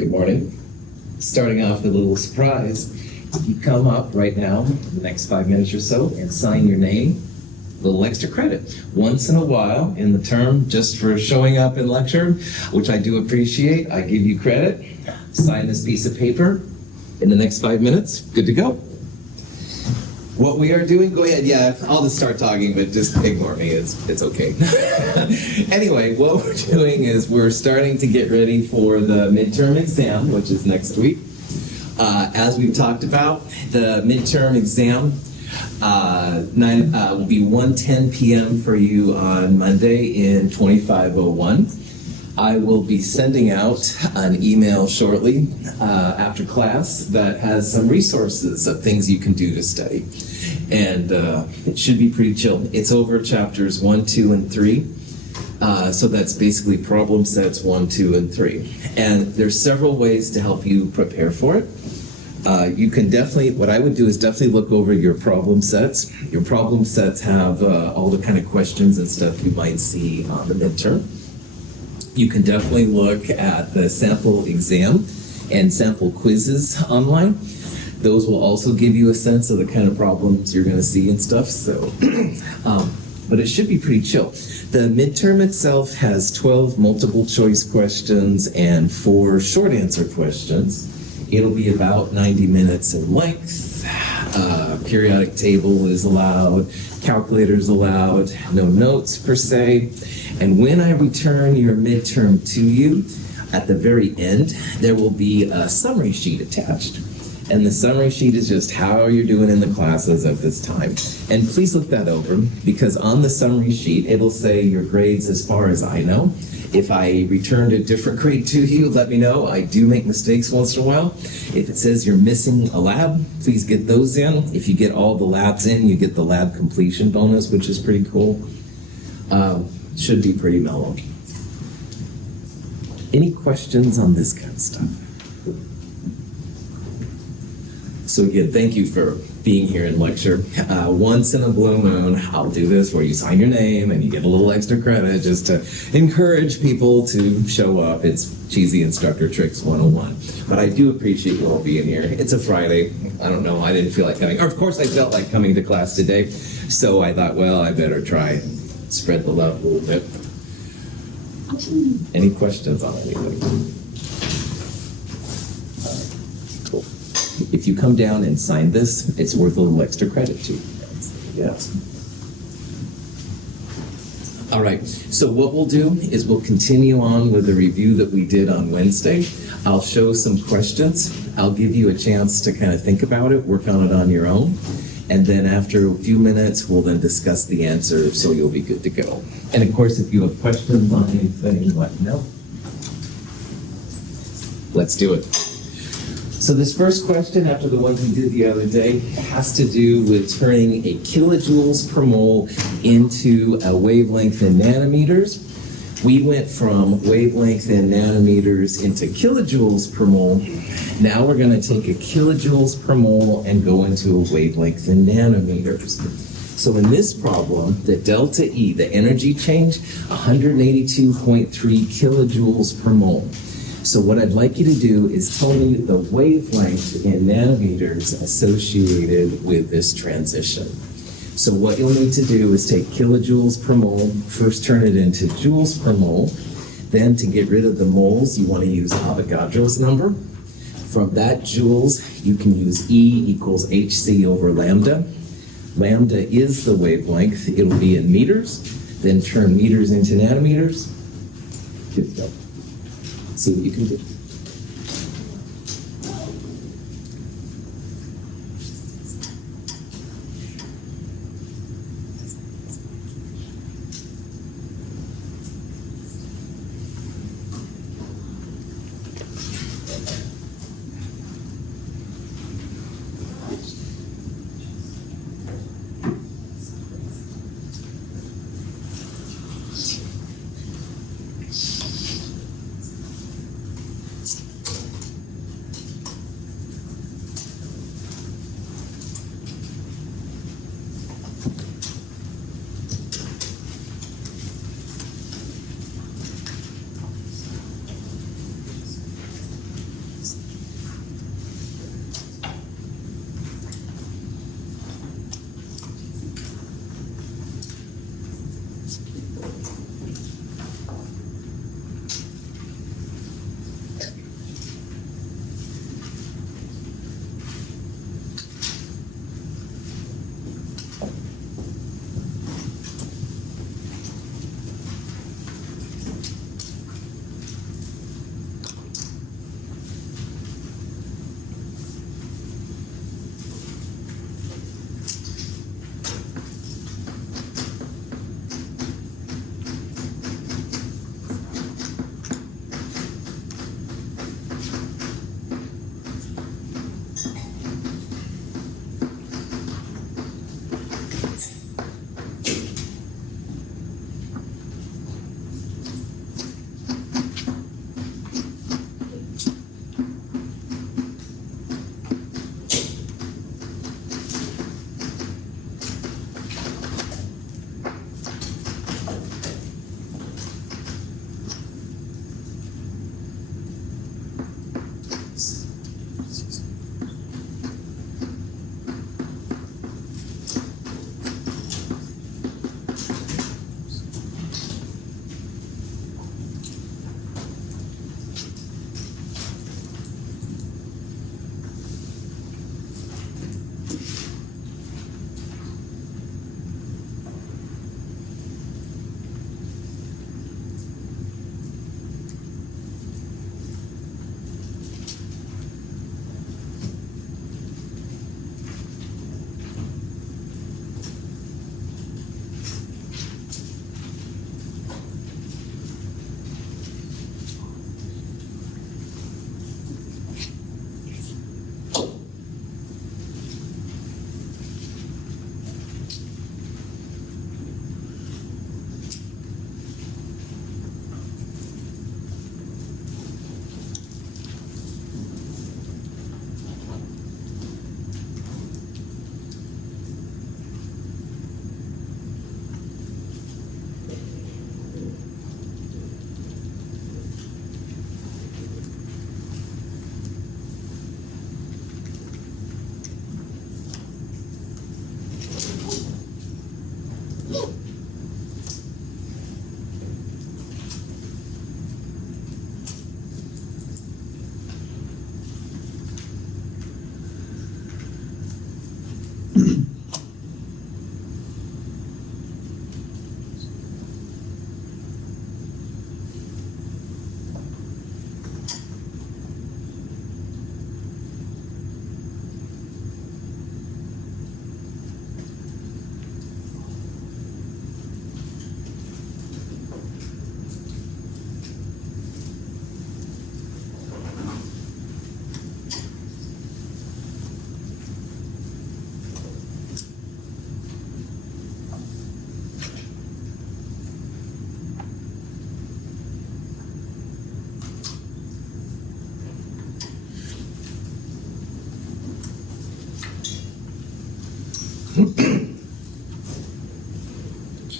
Good morning. Starting off with a little surprise. If you come up right now, in the next 5 minutes or so, and sign your name, a little extra credit. Once in a while in the term, just for showing up in lecture, which I do appreciate, I give you credit. Sign this piece of paper in the next 5 minutes. Good to go. What we are doing, go ahead, yeah, I'll just start talking, but just ignore me, it's okay. Anyway, what we're doing is we're starting to get ready for the midterm exam, which is next week. As we've talked about, the midterm exam will be 1:10 p.m. for you on Monday in 2501. I will be sending out an email shortly after class that has some resources of things you can do to study. And it should be pretty chill. It's over chapters 1, 2, and 3. So that's basically problem sets 1, 2, and 3. And there's several ways to help you prepare for it. You can definitely, what I would do is definitely look over your problem sets. Your problem sets have all the kind of questions and stuff you might see on the midterm. You can definitely look at the sample exam and sample quizzes online. Those will also give you a sense of the kind of problems you're going to see and stuff. So, but it should be pretty chill. The midterm itself has 12 multiple choice questions and 4 short answer questions. It'll be about 90 minutes in length. Periodic table is allowed, calculators allowed, no notes per se. And when I return your midterm to you, at the very end, there will be a summary sheet attached. And the summary sheet is just how you're doing in the classes at this time. And please look that over, because on the summary sheet, it'll say your grades as far as I know. If I returned a different grade to you, let me know. I do make mistakes once in a while. If it says you're missing a lab, please get those in. If you get all the labs in, you get the lab completion bonus, which is pretty cool. Should be pretty mellow. Any questions on this kind of stuff? So again, thank you for being here in lecture. Once in a blue moon, I'll do this where you sign your name and you get a little extra credit just to encourage people to show up. It's cheesy instructor tricks 101. But I do appreciate you all being here. It's a Friday. I don't know, I didn't feel like coming. Or of course I felt like coming to class today. So I thought, well, I better try and spread the love a little bit. Any questions on anything? Cool. If you come down and sign this, it's worth a little extra credit too. Yes. All right, so what we'll do is we'll continue on with the review that we did on Wednesday. I'll show some questions. I'll give you a chance to kind of think about it, work on it on your own. And then after a few minutes, we'll then discuss the answer, so you'll be good to go. And of course, if you have questions on anything, let me know. Let's do it. So this first question, after the ones we did the other day, has to do with turning a kilojoules per mole into a wavelength in nanometers. We went from wavelength in nanometers into kilojoules per mole. Now we're going to take a kilojoules per mole and go into a wavelength in nanometers. So in this problem, the delta E, the energy change, 182.3 kilojoules per mole. So what I'd like you to do is tell me the wavelength in nanometers associated with this transition. So what you'll need to do is take kilojoules per mole, first turn it into joules per mole. Then to get rid of the moles, you want to use Avogadro's number. From that joules, you can use E equals hc over lambda. Lambda is the wavelength. It'll be in meters. Then turn meters into nanometers. Good to go. See what you can do.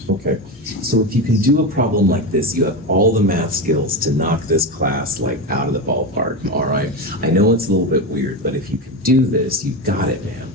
Okay, so if you can do a problem like this, you have all the math skills to knock this class like out of the ballpark, all right? I know it's a little bit weird, but if you can do this, you got it, man.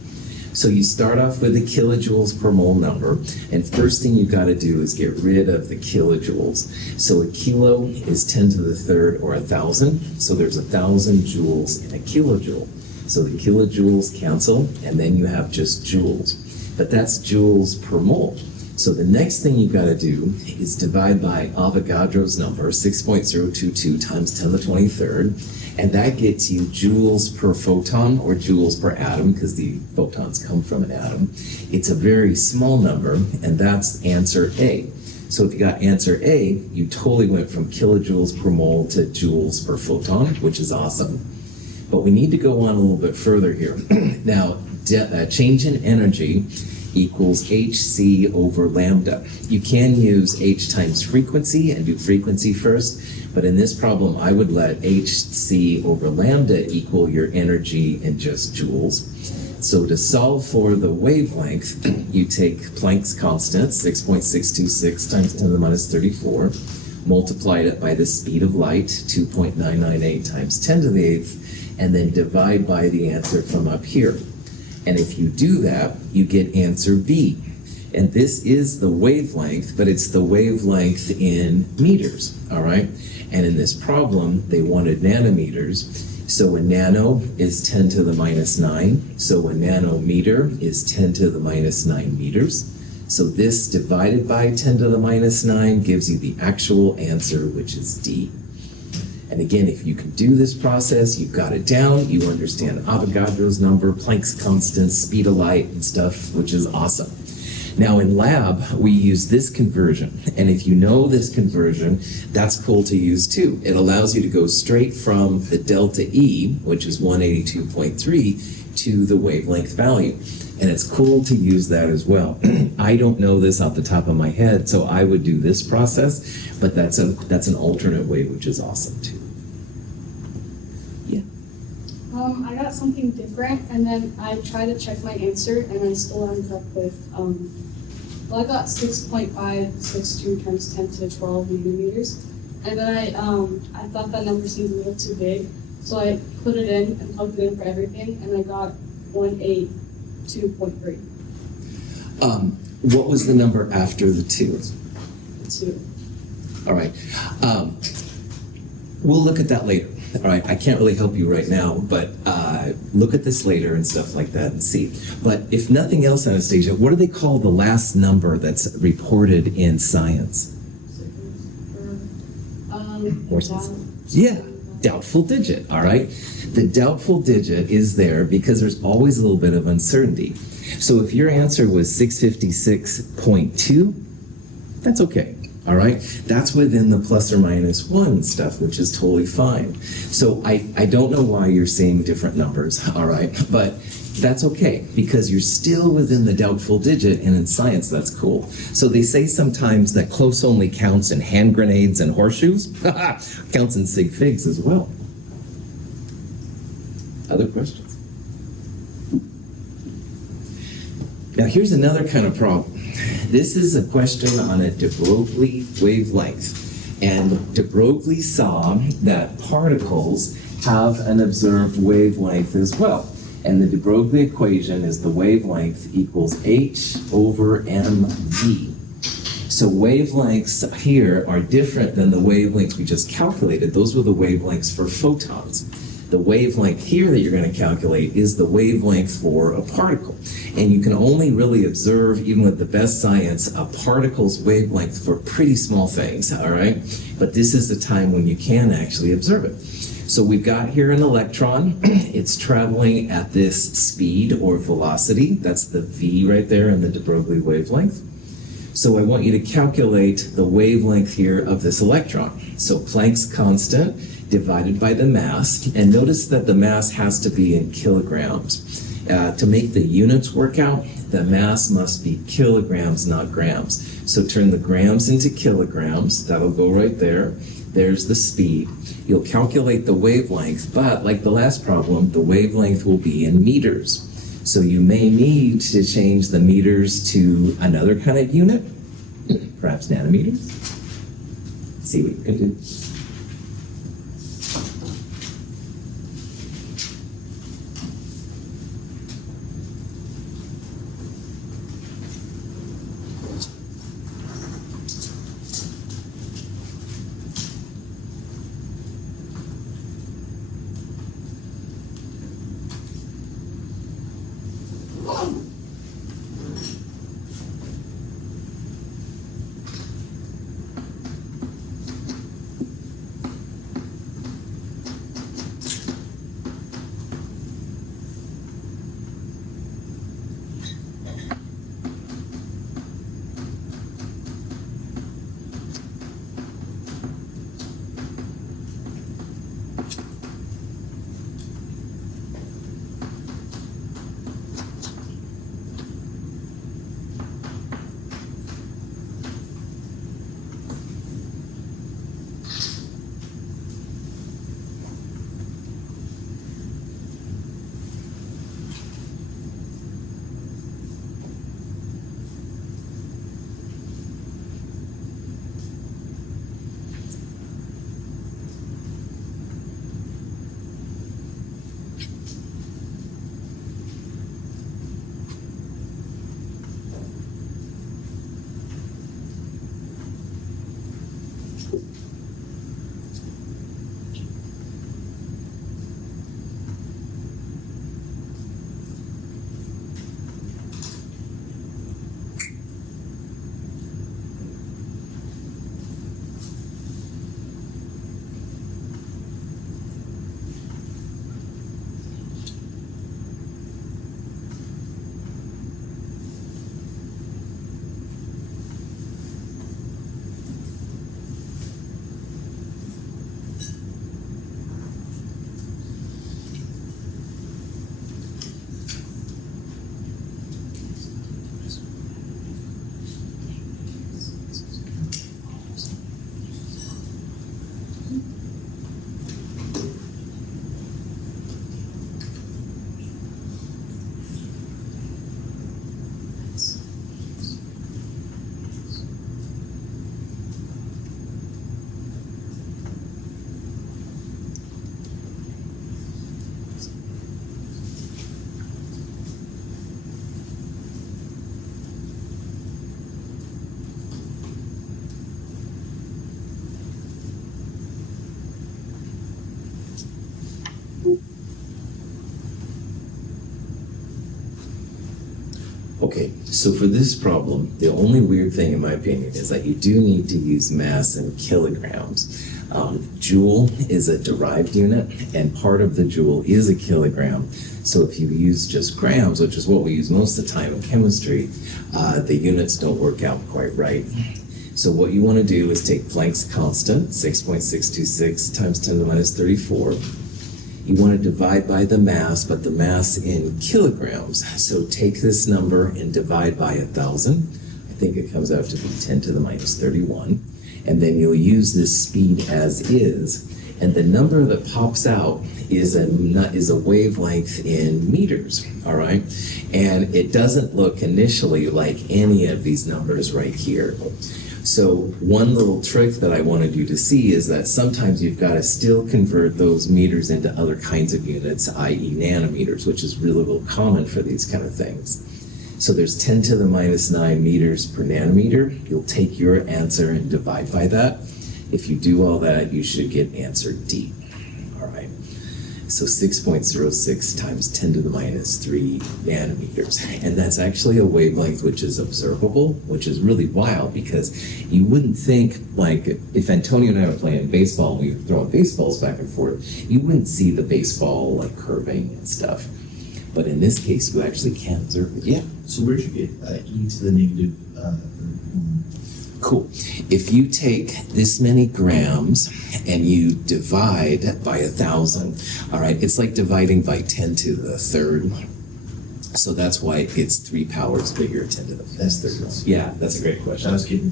So you start off with the kilojoules per mole number, and first thing you gotta do is get rid of the kilojoules. So a kilo is 10 to the third or 1,000, so there's 1,000 joules in a kilojoule. So the kilojoules cancel, and then you have just joules. But that's joules per mole. So the next thing you've got to do is divide by Avogadro's number, 6.022 times 10 to the 23rd, and that gets you joules per photon, or joules per atom, because the photons come from an atom. It's a very small number, and that's answer A. So if you got answer A, you totally went from kilojoules per mole to joules per photon, which is awesome. But we need to go on a little bit further here. Now, change in energy equals hc over lambda. You can use h times frequency and do frequency first, but in this problem I would let hc over lambda equal your energy in just joules. So to solve for the wavelength, you take Planck's constant, 6.626 times 10 to the minus 34, multiplied it by the speed of light, 2.998 times 10 to the 8th, and then divide by the answer from up here. And if you do that, you get answer B. And this is the wavelength, but it's the wavelength in meters, all right? And in this problem, they wanted nanometers. So a nano is 10 to the minus 9. So a nanometer is 10 to the minus 9 meters. So this divided by 10 to the minus 9 gives you the actual answer, which is D. And again, if you can do this process, you've got it down, you understand Avogadro's number, Planck's constant, speed of light and stuff, which is awesome. Now in lab, we use this conversion. And if you know this conversion, that's cool to use too. It allows you to go straight from the delta E, which is 182.3, to the wavelength value. And it's cool to use that as well. I don't know this off the top of my head, so I would do this process, but that's an alternate way, which is awesome too. Yeah. I got something different, and then I tried to check my answer, and I still ended up with, well, I got 6.562 times 10 to the 12 nanometers, and then I thought that number seemed a little too big, so I put it in and plugged it in for everything, and I got 182.3. What was the number after the 2? 2. All right. We'll look at that later. All right. I can't really help you right now, but look at this later and stuff like that and see. But if nothing else, Anastasia, what do they call the last number that's reported in science? Yeah, doubtful digit. All right. The doubtful digit is there because there's always a little bit of uncertainty. So if your answer was 656.2, that's okay. All right, that's within the plus or minus 1 stuff, which is totally fine. So I don't know why you're seeing different numbers, all right, but that's okay because you're still within the doubtful digit, and in science, that's cool. So they say sometimes that close only counts in hand grenades and horseshoes, counts in sig figs as well. Other questions? Now here's another kind of problem. This is a question on a de Broglie wavelength. And de Broglie saw that particles have an observed wavelength as well. And the de Broglie equation is the wavelength equals h over mv. So wavelengths here are different than the wavelengths we just calculated. Those were the wavelengths for photons. The wavelength here that you're going to calculate is the wavelength for a particle. And you can only really observe, even with the best science, a particle's wavelength for pretty small things, all right? But this is the time when you can actually observe it. So we've got here an electron. It's traveling at this speed or velocity. That's the v right there in the de Broglie wavelength. So I want you to calculate the wavelength here of this electron. So Planck's constant divided by the mass, and notice that the mass has to be in kilograms. To make the units work out, the mass must be kilograms, not grams. So turn the grams into kilograms, that'll go right there. There's the speed. You'll calculate the wavelength, but like the last problem, the wavelength will be in meters. So you may need to change the meters to another kind of unit, perhaps nanometers. See what you can do. Okay, so for this problem, the only weird thing in my opinion is that you do need to use mass in kilograms. Joule is a derived unit, and part of the joule is a kilogram. So if you use just grams, which is what we use most of the time in chemistry, the units don't work out quite right. So what you want to do is take Planck's constant, 6.626 times 10 to the minus 34. You want to divide by the mass, but the mass in kilograms. So take this number and divide by 1,000. I think it comes out to be 10 to the minus 31. And then you'll use this speed as is. And the number that pops out is a wavelength in meters, all right? And it doesn't look initially like any of these numbers right here. So one little trick that I wanted you to see is that sometimes you've got to still convert those meters into other kinds of units, i.e. nanometers, which is really real common for these kind of things. So there's 10 to the minus 9 meters per nanometer. You'll take your answer and divide by that. If you do all that, you should get answer D, all right? So 6.06 times 10 to the minus 3 nanometers. And that's actually a wavelength which is observable, which is really wild because you wouldn't think, like, if Antonio and I were playing baseball and we were throwing baseballs back and forth, you wouldn't see the baseball, like, curving and stuff. But in this case, you actually can observe it. Yeah. So where'd you get e to the negative? Cool. If you take this many grams and you divide by 1,000, all right, it's like dividing by 10 to the third. So that's why it's 3 powers bigger, 10 to the third. Yeah, that's a great question. I was kidding.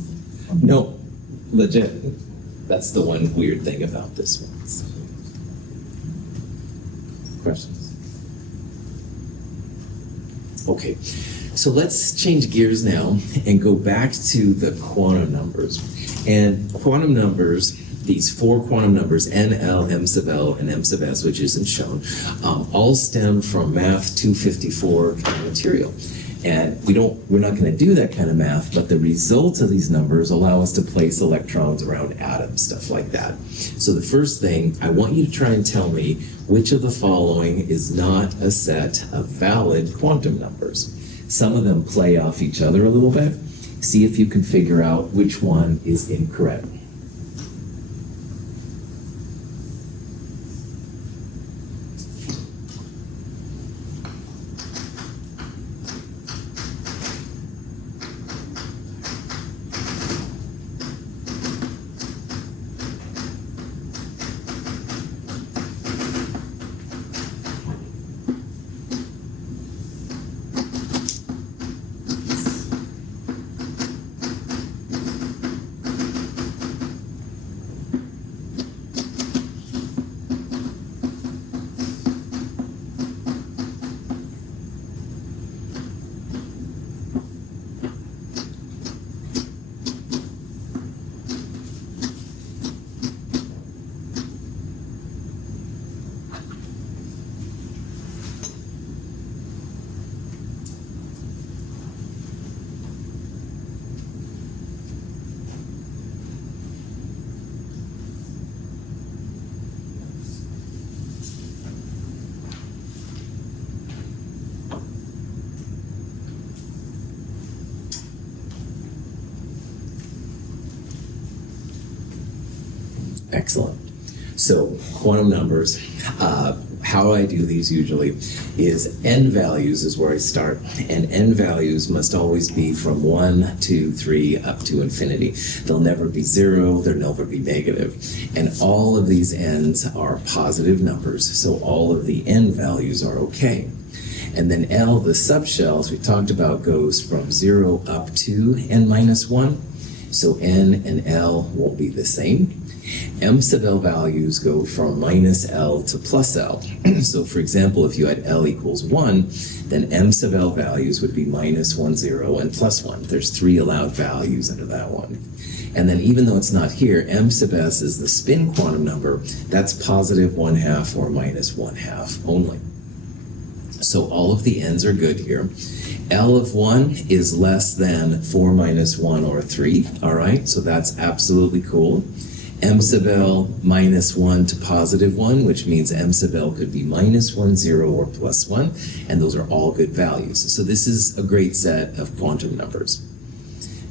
No, legit. That's the one weird thing about this one. Questions? Okay, so let's change gears now and go back to the quantum numbers. And quantum numbers, these four quantum numbers, N, L, M sub L, and M sub S, which isn't shown, all stem from Math 254 kind of material. And we're not going to do that kind of math, but the results of these numbers allow us to place electrons around atoms, stuff like that. So the first thing, I want you to try and tell me which of the following is not a set of valid quantum numbers. Some of them play off each other a little bit. See if you can figure out which one is incorrect. Excellent. So quantum numbers, how I do these usually is n values is where I start, and n values must always be from 1, 2, 3 up to infinity. They'll never be 0, they'll never be negative. And all of these n's are positive numbers, so all of the n values are okay. And then L, the subshell, as we talked about, goes from 0 up to n minus 1. So n and L won't be the same. M sub L values go from minus L to plus L. So for example, if you had L equals 1, then M sub L values would be minus 1, 0, and plus 1. There's 3 allowed values under that one. And then even though it's not here, M sub S is the spin quantum number. That's positive 1/2 or minus 1/2 only. So all of the n's are good here. L of 1 is less than 4 minus 1 or 3. All right, so that's absolutely cool. M sub L minus 1 to positive 1, which means M sub L could be minus 1, 0, or plus 1, and those are all good values. So this is a great set of quantum numbers.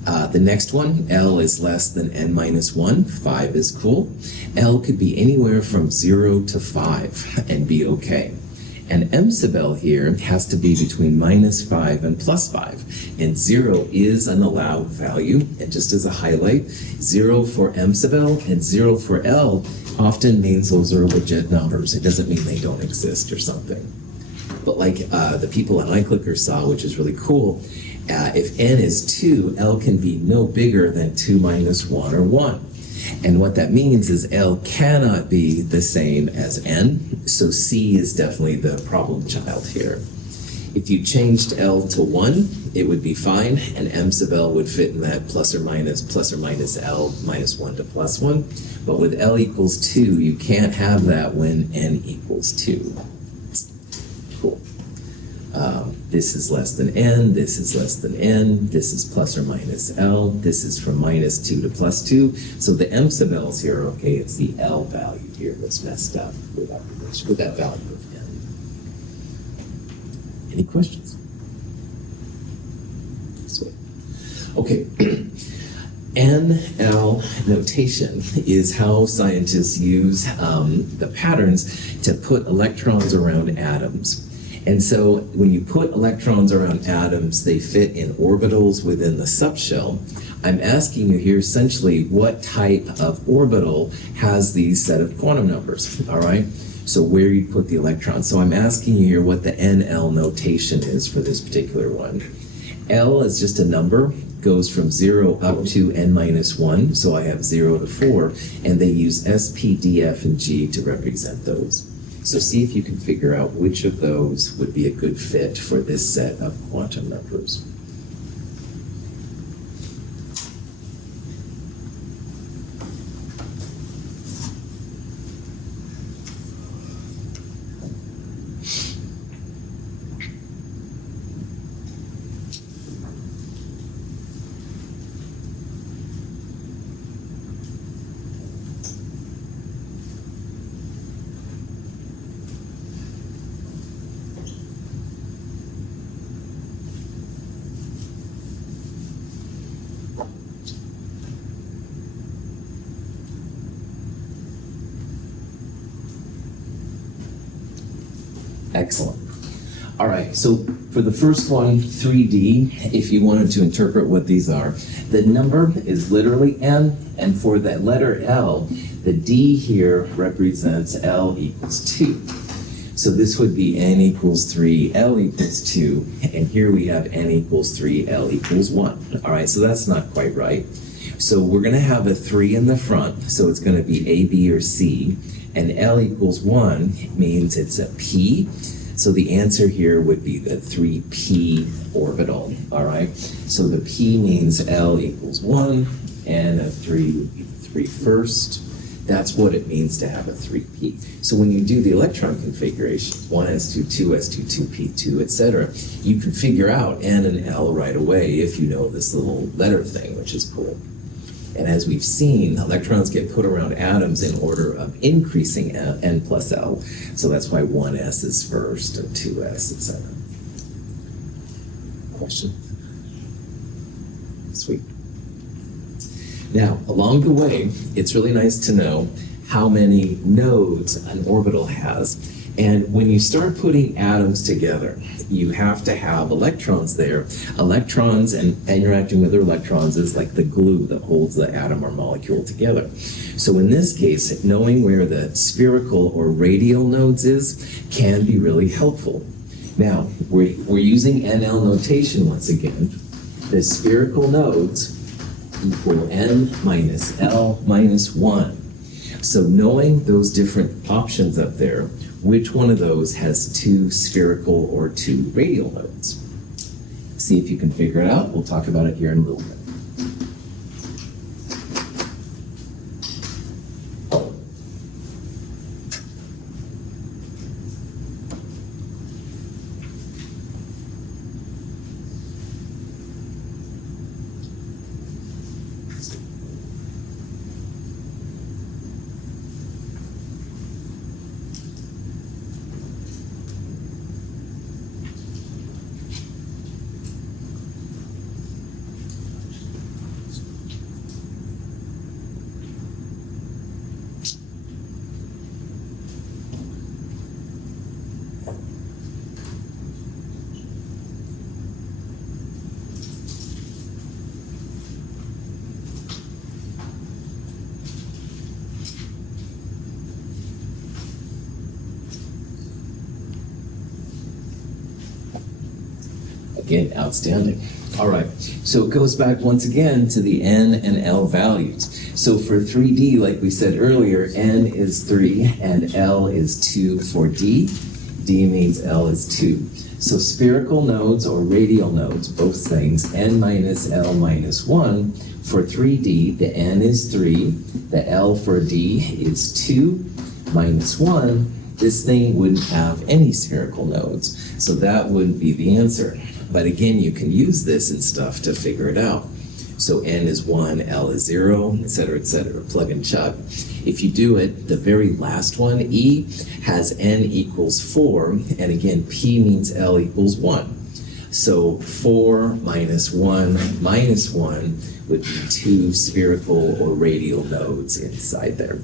The next one, L is less than n minus 1. 5 is cool. L could be anywhere from 0 to 5 and be okay. And M sub L here has to be between minus 5 and plus 5. And 0 is an allowed value. And just as a highlight, 0 for M sub L and 0 for L often means those are legit numbers. It doesn't mean they don't exist or something. But like the people at iClicker saw, which is really cool, if n is 2, L can be no bigger than 2 minus 1 or 1. And what that means is L cannot be the same as n, so C is definitely the problem child here. If you changed L to 1, it would be fine, and M sub L would fit in that plus or minus L minus 1 to plus 1. But with L equals 2, you can't have that when n equals 2. Cool. This is less than n, this is less than n, this is plus or minus L, this is from minus 2 to plus 2. So the M sub L's here are okay, it's the L value here that's messed up with that value of n. Any questions? Sweet. Okay. NL notation is how scientists use the patterns to put electrons around atoms. And so when you put electrons around atoms, they fit in orbitals within the subshell. I'm asking you here essentially what type of orbital has these set of quantum numbers, all right? So where you put the electrons. So I'm asking you here what the NL notation is for this particular one. L is just a number, goes from 0 up to n minus 1, so I have 0 to 4, and they use S, P, D, F, and G to represent those. So see if you can figure out which of those would be a good fit for this set of quantum numbers. Excellent. All right, so for the first one, 3D, if you wanted to interpret what these are, the number is literally M, and for that letter L, the D here represents L equals 2. So this would be N equals 3, L equals 2, and here we have N equals 3, L equals 1. All right, so that's not quite right. So we're going to have a 3 in the front, so it's going to be A, B, or C. And L equals 1 means it's a P. So the answer here would be the 3p orbital, all right? So the P means L equals 1, and a 3 would be 3 first. That's what it means to have a 3p. So when you do the electron configuration, 1s2, 2s2, 2p2, etc., you can figure out N and L right away if you know this little letter thing, which is cool. And as we've seen, electrons get put around atoms in order of increasing N plus L. So that's why 1s is first and 2s, etc. Question? Sweet. Now, along the way, it's really nice to know how many nodes an orbital has. And when you start putting atoms together, you have to have electrons there. Electrons and interacting with other electrons is like the glue that holds the atom or molecule together. So in this case, knowing where the spherical or radial nodes is can be really helpful. Now, we're using NL notation once again. The spherical nodes equal N minus L minus 1. So knowing those different options up there, which one of those has 2 spherical or 2 radial nodes? See if you can figure it out. We'll talk about it here in a little bit. Again, outstanding. All right, so it goes back once again to the N and L values. So for 3D, like we said earlier, N is 3 and L is 2 for D. D means L is 2. So spherical nodes or radial nodes, both things, N minus L minus 1. For 3D, the N is 3, the L for D is 2 minus 1. This thing wouldn't have any spherical nodes, so that wouldn't be the answer. But again, you can use this and stuff to figure it out. So N is 1, L is 0, etc., plug and chug. If you do it, the very last one, E, has N equals 4, and again, P means L equals 1. So 4 minus 1 minus 1 would be 2 spherical or radial nodes inside there.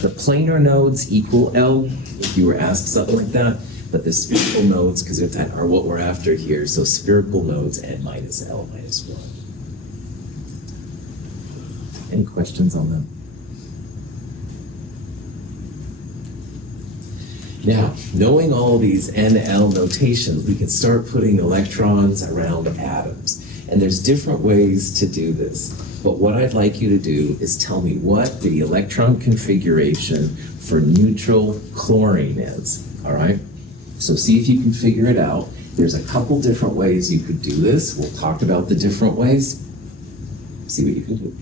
The planar nodes equal L, if you were asked something like that. But the spherical nodes, because are what we're after here, so spherical nodes N minus L minus 1. Any questions on them? Now, knowing all these NL notations, we can start putting electrons around atoms. And there's different ways to do this. But what I'd like you to do is tell me what the electron configuration for neutral chlorine is, all right? So see if you can figure it out. There's a couple different ways you could do this. We'll talk about the different ways. See what you can do.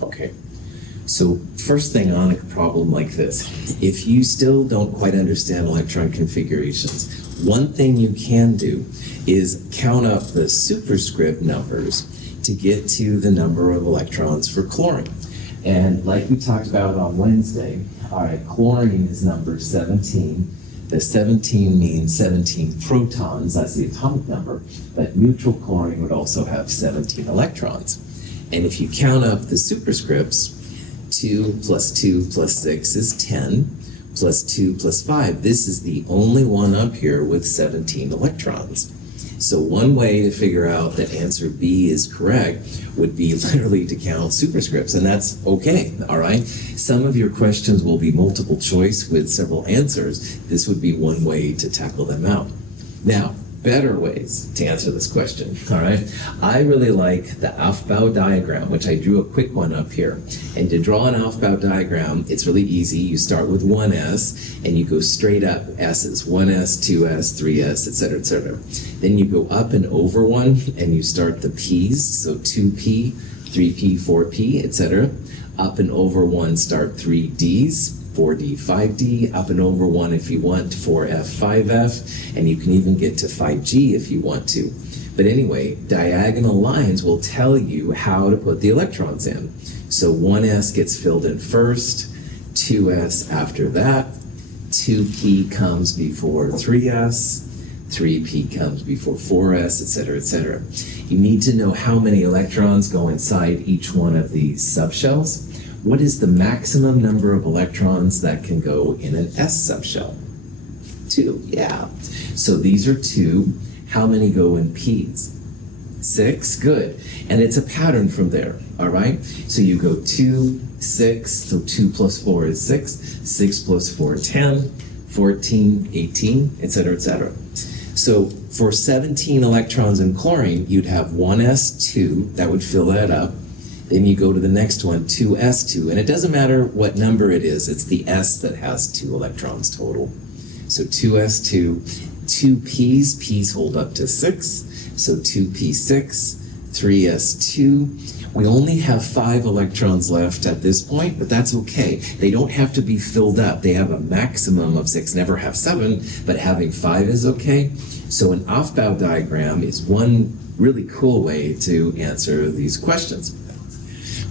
Okay, so first thing on a problem like this, if you still don't quite understand electron configurations, one thing you can do is count up the superscript numbers to get to the number of electrons for chlorine. And like we talked about on Wednesday, all right, chlorine is number 17. The 17 means 17 protons, that's the atomic number, but neutral chlorine would also have 17 electrons. And if you count up the superscripts, 2 plus 2 plus 6 is 10, plus 2 plus 5. This is the only one up here with 17 electrons. So one way to figure out that answer B is correct would be literally to count superscripts, and that's okay, all right? Some of your questions will be multiple choice with several answers. This would be one way to tackle them out. Now, better ways to answer this question, all right? I really like the Aufbau diagram, which I drew a quick one up here. And to draw an Aufbau diagram, it's really easy. You start with 1s, and you go straight up S's, 1s, 2s, 3s, etc., etc. Then you go up and over one, and you start the P's, so 2p, 3p, 4p, etc. Up and over one, start 3Ds, 4D, 5D, up and over one if you want, 4F, 5F, and you can even get to 5G if you want to. But anyway, diagonal lines will tell you how to put the electrons in. So 1s gets filled in first, 2s after that, 2p comes before 3s, 3p comes before 4s, etc., etc. You need to know how many electrons go inside each one of these subshells. What is the maximum number of electrons that can go in an S subshell? 2, yeah. So these are 2. How many go in P's? 6, good. And it's a pattern from there, all right? So you go 2, 6, so 2 plus 4 is 6, 6 plus 4, 10, 14, 18, etc., etc. So for 17 electrons in chlorine, you'd have 1s2, that would fill that up. Then you go to the next one, 2s2, and it doesn't matter what number it is, it's the s that has 2 electrons total. So 2s2, 2 p's, p's hold up to 6, so 2p6, 3s2. We only have 5 electrons left at this point, but that's okay. They don't have to be filled up. They have a maximum of 6, never have 7, but having 5 is okay. So an Aufbau diagram is one really cool way to answer these questions.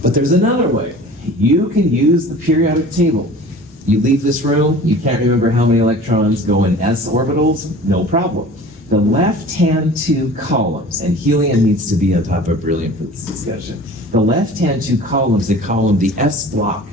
But there's another way. You can use the periodic table. You leave this room, you can't remember how many electrons go in s orbitals, no problem. The left-hand two columns, and helium needs to be on top of beryllium for this discussion. The left-hand two columns, they call them the S block,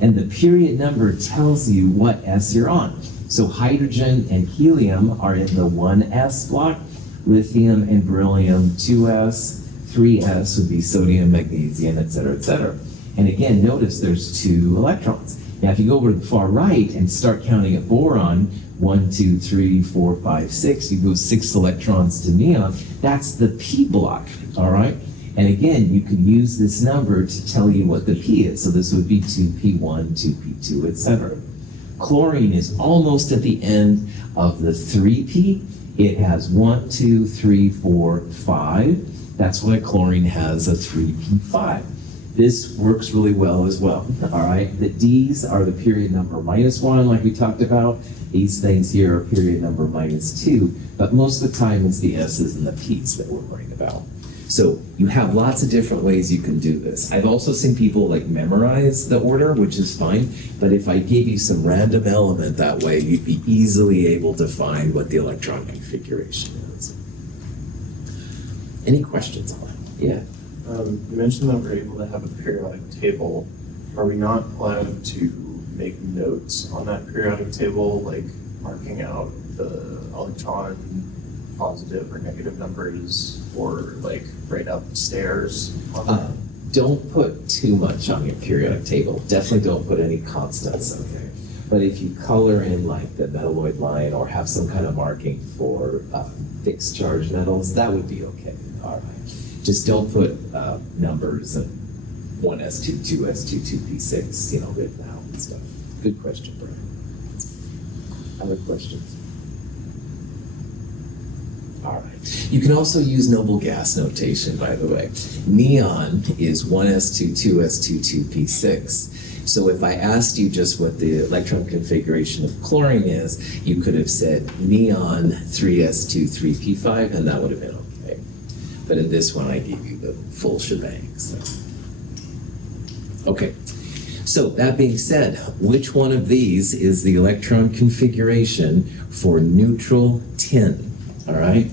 and the period number tells you what S you're on. So hydrogen and helium are in the 1s block, lithium and beryllium 2s, 3s would be sodium, magnesium, et cetera, et cetera. And again, notice there's 2 electrons. Now, if you go over to the far right and start counting a boron, 1, 2, 3, 4, 5, 6, you go 6 electrons to neon, that's the P block, all right? And again, you could use this number to tell you what the P is. So this would be 2P1, 2P2, et cetera. Chlorine is almost at the end of the 3P. It has 1, 2, 3, 4, 5. That's why chlorine has a 3P5. This works really well as well, all right? The D's are the period number -1, like we talked about. These things here are period number -2, but most of the time it's the S's and the P's that we're worrying about. So you have lots of different ways you can do this. I've also seen people like memorize the order, which is fine, but if I gave you some random element that way, you'd be easily able to find what the electron configuration is. Any questions on that? Yeah. You mentioned that we're able to have a periodic table. Are we not allowed to make notes on that periodic table, like marking out the electron positive or negative numbers, or like write out the stairs on that? Don't put too much on your periodic table. Definitely don't put any constants, okay? But if you color in like the metalloid line or have some kind of marking for fixed charge metals, that would be okay, all right? Just don't put numbers and 1s2, 2s2, 2p6, written out and stuff. Good question, Brian. Other questions? All right. You can also use noble gas notation, by the way. Neon is 1s2, 2s2, 2p6. So if I asked you just what the electron configuration of chlorine is, you could have said neon 3s2, 3p5, and that would have been okay. But in this one, I gave you the full shebang. So. Okay. So that being said, which one of these is the electron configuration for neutral tin? All right,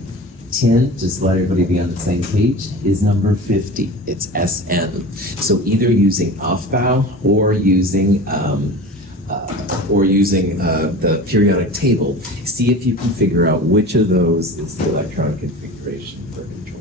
tin, just let everybody be on the same page, is number 50. It's SN. So either using Aufbau or using the periodic table, see if you can figure out which of those is the electron configuration for neutral tin.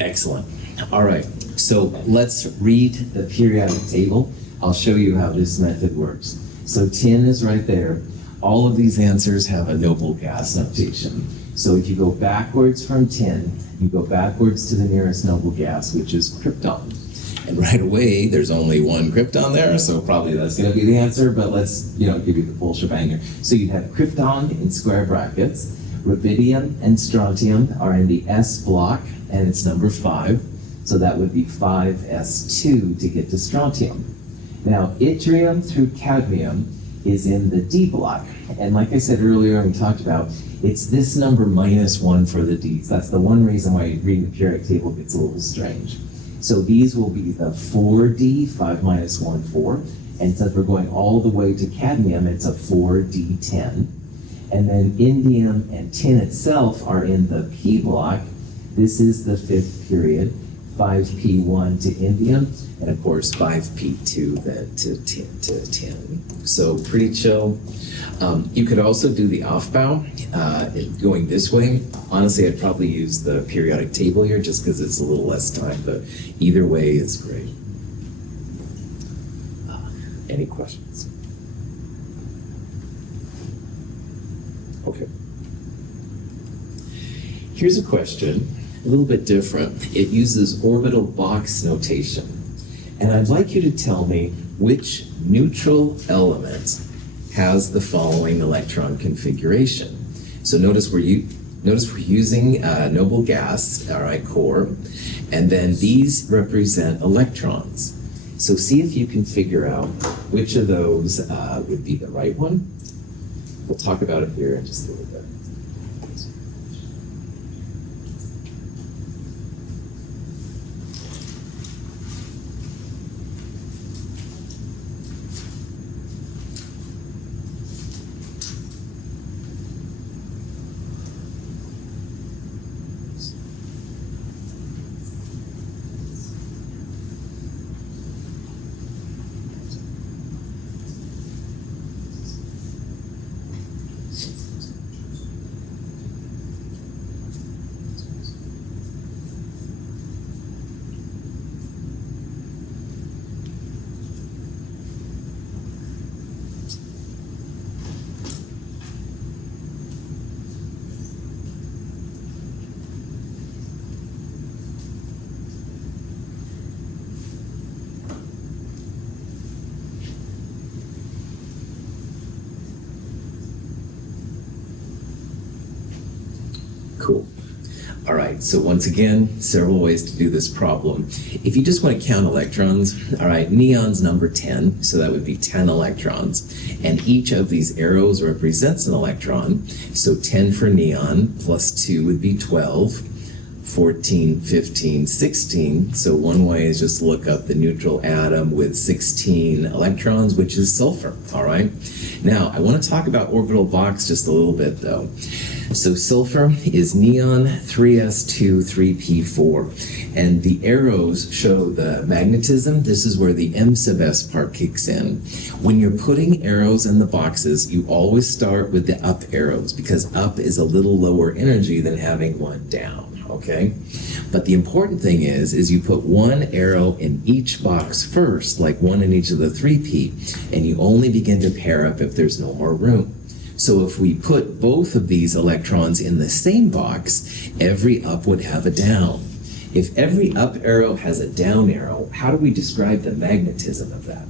Excellent. All right, so let's read the periodic table. I'll show you how this method works. So tin is right there. All of these answers have a noble gas notation. So if you go backwards from tin, you go backwards to the nearest noble gas, which is krypton. And right away, there's only one krypton there, so probably that's going to be the answer, but let's give you the full shebang here. So you have krypton in square brackets. Rubidium and strontium are in the S block, and it's number 5. So that would be 5s2 to get to strontium. Now, yttrium through cadmium is in the D block. And like I said earlier, and we talked about, it's this number -1 for the Ds. That's the one reason why reading the periodic table gets a little strange. So these will be the 4D, 5 minus 1, 4. And since we're going all the way to cadmium, it's a 4D10. And then indium and tin itself are in the P block. This is the 5th period, 5P1 to indium, and of course 5P2 then to tin. So pretty chill. You could also do the off-bow going this way. Honestly, I'd probably use the periodic table here just because it's a little less time, but either way is great. Any questions? Okay. Here's a question, a little bit different. It uses orbital box notation. And I'd like you to tell me which neutral element has the following electron configuration. So notice we're using noble gas, all right, core, and then these represent electrons. So see if you can figure out which of those would be the right one. We'll talk about it here in just a little bit. Cool. All right, so once again, several ways to do this problem. If you just want to count electrons, all right, neon's number 10, so that would be 10 electrons. And each of these arrows represents an electron. So 10 for neon plus 2 would be 12. 14, 15, 16. So one way is just look up the neutral atom with 16 electrons, which is sulfur, all right? Now, I want to talk about orbital box just a little bit, though. So sulfur is neon, 3s2, 3p4. And the arrows show the magnetism. This is where the m sub s part kicks in. When you're putting arrows in the boxes, you always start with the up arrows because up is a little lower energy than having one down. Okay? But the important thing is you put one arrow in each box first, like one in each of the 3p, and you only begin to pair up if there's no more room. So if we put both of these electrons in the same box, every up would have a down. If every up arrow has a down arrow, how do we describe the magnetism of that?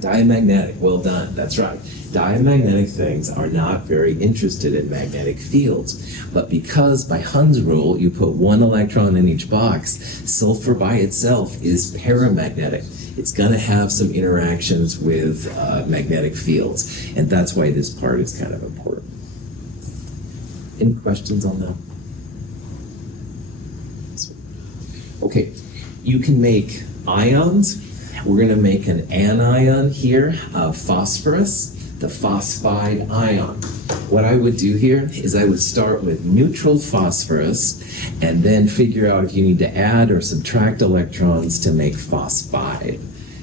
Diamagnetic, well done, that's right. Diamagnetic things are not very interested in magnetic fields. But because by Hund's rule, you put one electron in each box, sulfur by itself is paramagnetic. It's going to have some interactions with magnetic fields. And that's why this part is kind of important. Any questions on that? Okay, you can make ions. We're going to make an anion here of phosphorus, the phosphide ion. What I would do here is I would start with neutral phosphorus and then figure out if you need to add or subtract electrons to make phosphide.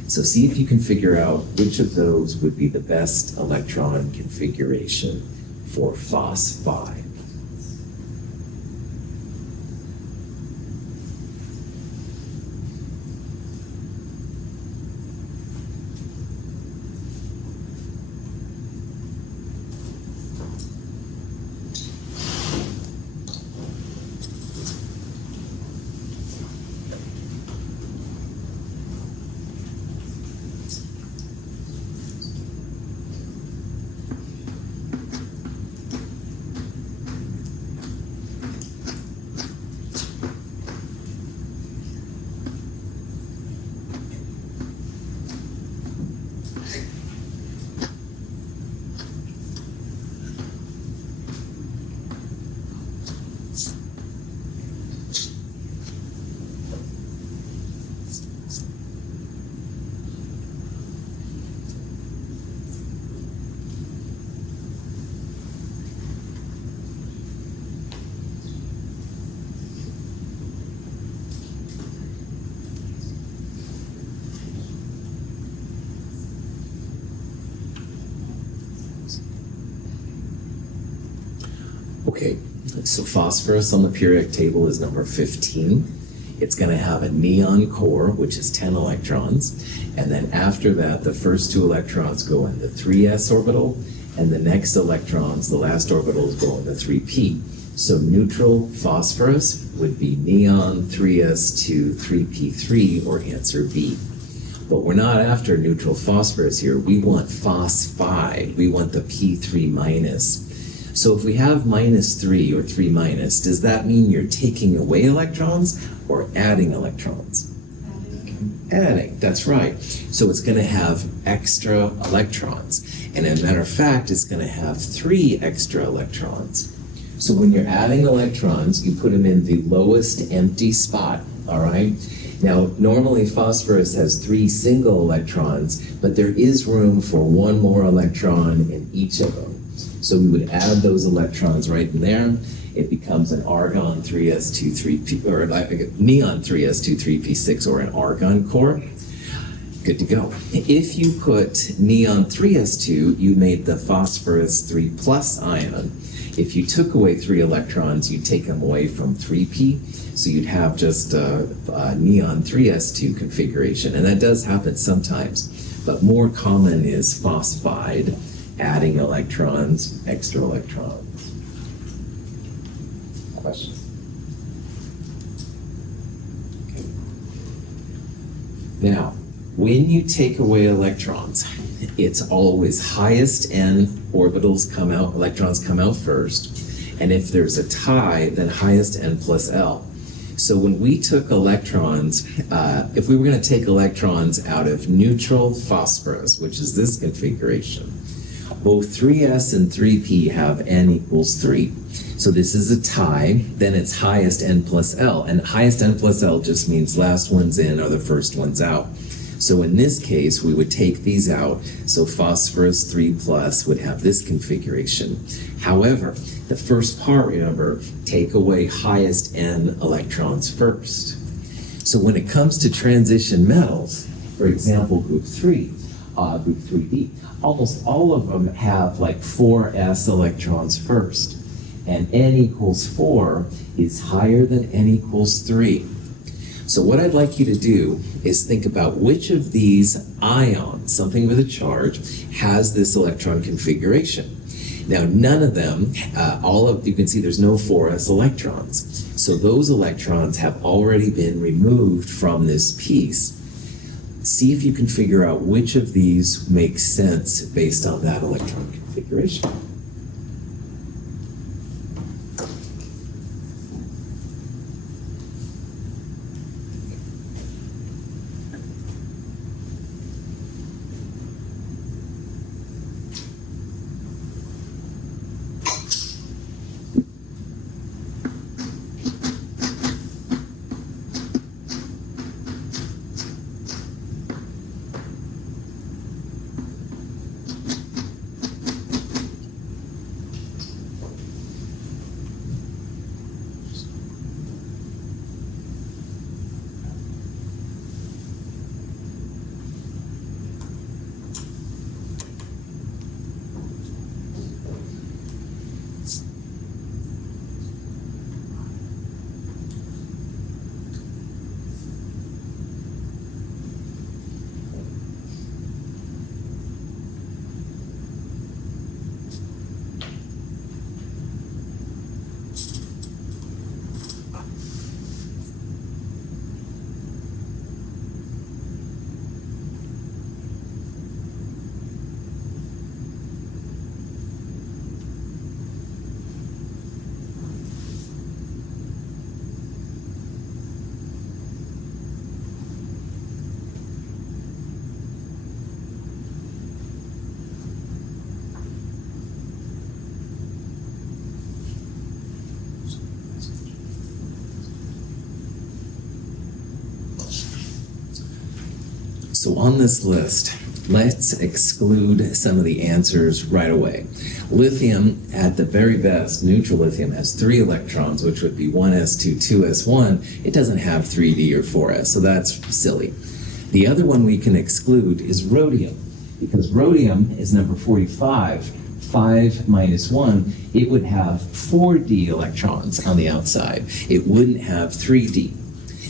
So see if you can figure out which of those would be the best electron configuration for phosphide. Okay, so phosphorus on the periodic table is number 15. It's going to have a neon core, which is 10 electrons. And then after that, the first 2 electrons go in the 3s orbital, and the next electrons, the last orbitals, go in the 3p. So neutral phosphorus would be neon 3s2 3p3, or answer B. But we're not after neutral phosphorus here. We want phosphide. We want the p3 minus. So if we have -3 or 3 minus, does that mean you're taking away electrons or adding electrons? Adding, that's right. So it's going to have extra electrons. And as a matter of fact, it's going to have 3 extra electrons. So when you're adding electrons, you put them in the lowest empty spot, all right? Now, normally phosphorus has 3 single electrons, but there is room for 1 more electron in each of them. So we would add those electrons right in there. It becomes an argon 3s2 3p, or like a neon 3s2 3p6, or an argon core. Good to go. If you put neon 3s2, you made the phosphorus 3 plus ion. If you took away 3 electrons, you'd take them away from 3p, so you'd have just a neon 3s2 configuration, and that does happen sometimes, but more common is phosphide, adding electrons, extra electrons. Question? Okay. Now, when you take away electrons, it's always highest n orbitals come out, electrons come out first, and if there's a tie, then highest n plus L. So when we took electrons, if we were going to take electrons out of neutral phosphorus, which is this configuration, both 3s and 3p have n equals 3. So this is a tie, then it's highest n plus L, and highest n plus L just means last one's in or the first one's out. So in this case, we would take these out, so phosphorus 3 plus would have this configuration. However, the first part, remember, take away highest n electrons first. So when it comes to transition metals, for example, group 3, group 3d, almost all of them have like 4s electrons first. And n equals 4 is higher than n equals 3. So what I'd like you to do is think about which of these ions, something with a charge, has this electron configuration. Now, none of them, you can see there's no 4s electrons. So those electrons have already been removed from this piece. See if you can figure out which of these makes sense based on that electron configuration. So on this list, let's exclude some of the answers right away. Lithium, at the very best, neutral lithium has 3 electrons, which would be 1s2, 2s1. It doesn't have 3d or 4s, so that's silly. The other one we can exclude is rhodium, because rhodium is number 45. 5 minus 1, it would have 4D electrons on the outside. It wouldn't have 3D.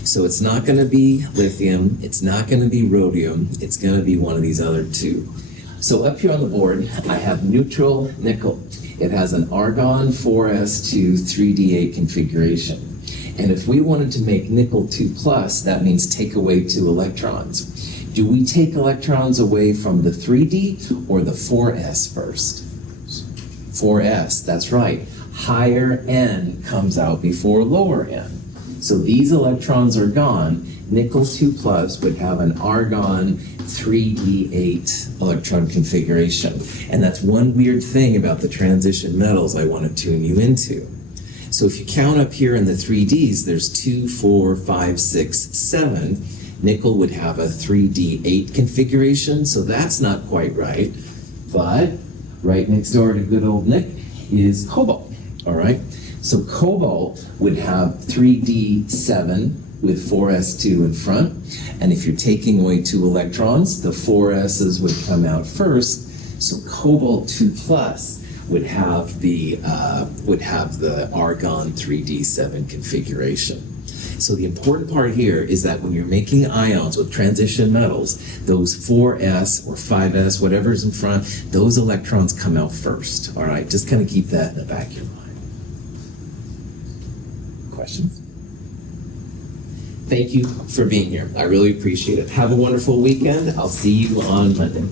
So it's not going to be lithium, it's not going to be rhodium, it's going to be one of these other two. So up here on the board, I have neutral nickel. It has an argon 4s2 3d8 configuration. And if we wanted to make nickel 2 plus, that means take away 2 electrons. Do we take electrons away from the 3d or the 4s first? 4s, that's right. Higher n comes out before lower n. So these electrons are gone. Nickel 2 plus would have an argon 3d8 electron configuration. And that's one weird thing about the transition metals I want to tune you into. So if you count up here in the 3ds, there's 2, 4, 5, 6, 7. Nickel would have a 3d8 configuration, so that's not quite right. But right next door to good old Nick is cobalt, all right? So cobalt would have 3d7 with 4s2 in front. And if you're taking away 2 electrons, the 4s's would come out first. So cobalt 2 plus would have the argon 3d7 configuration. So the important part here is that when you're making ions with transition metals, those 4s or 5s, whatever's in front, those electrons come out first. All right, just kind of keep that in the back of your mind. Questions? Thank you for being here. I really appreciate it. Have a wonderful weekend. I'll see you on Monday.